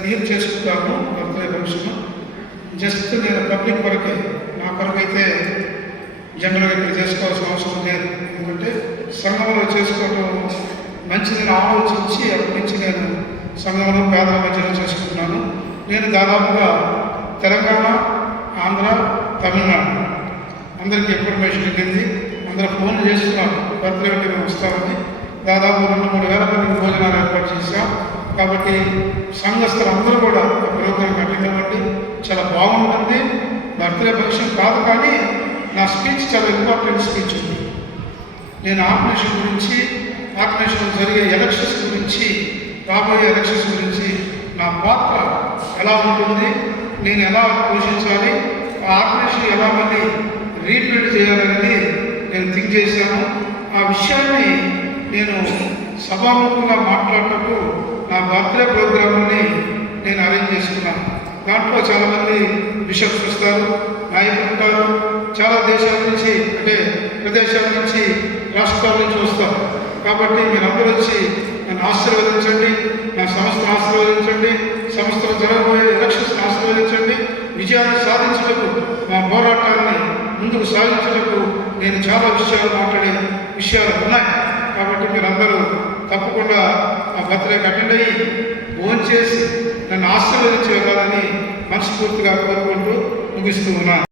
Clear చేసుకుంటాను కర్తవ్య భవిష్యత్తు జస్ట్ నేను పబ్లిక్ వరకే నా కొరకు అయితే జనరల్గా ఇక్కడ చేసుకోవాల్సిన అవసరం లేదు. ఎందుకంటే సంఘంలో చేసుకోవడం మంచిదని ఆలోచించి అక్కడి నుంచి నేను సంఘంలో పేదల మధ్యలో చేసుకుంటున్నాను. నేను దాదాపుగా తెలంగాణ ఆంధ్ర తమిళనాడు. అందరికీ ఇన్ఫర్మేషన్ ఇచ్చింది. అందరూ ఫోన్ చేస్తున్నాం బర్త్డే మేము వస్తామని. దాదాపు రెండు మూడు వేల మంది భోజనాలు ఏర్పాటు చేశాను కాబట్టి సంఘస్థులు అందరూ కూడా ఈ ప్రోగ్రామ్ చాలా బాగుంటుంది. బర్త్డే ఫంక్షన్ కాదు కానీ నా స్పీచ్ చాలా ఇంపార్టెంట్ స్పీచ్ ఉంది. నేను ఆపరేషన్ గురించి ఆపరేషన్ జరిగే ఎలక్షన్స్ గురించి రాబోయే ఎలక్షన్స్ గురించి నా పాత్ర ఎలా ఉంటుంది నేను ఎలా పోషించాలి ఆ ఆపరేషన్ ఎలా మళ్ళీ రీబిల్డ్ చేయాలనేది నేను థింక్ చేశాను. ఆ విషయాన్ని నేను సభాముఖంగా మాట్లాడటకు నా బర్త్డే ప్రోగ్రామ్ని నేను అరేంజ్ చేసుకున్నాను దాంట్లో చాలామంది బిషప్స్ వస్తారు నాయకులు ఉంటారు. చాలా దేశాల నుంచి అంటే ప్రదేశాల నుంచి రాష్ట్రాల నుంచి వస్తారు. కాబట్టి మీరందరూ వచ్చి నన్ను ఆశీర్వదించండి నా సంస్థను ఆశీర్వదించండి సంస్థలో జరగబోయే ఎలక్షన్స్ ఆశీర్వదించండి. విజయాన్ని సాధించటకు మా పోరాటాన్ని ముందుకు సాగించటకు నేను చాలా విషయాలు మాట్లాడే విషయాలు ఉన్నాయి. కాబట్టి మీరందరూ తప్పకుండా ఆ భద్రకి అటెండ్ అయ్యి ఫోన్ చేసి నన్ను ఆశీర్వదించి మనస్ఫూర్తిగా కోరుకుంటూ ముగిస్తూ ఉన్నాను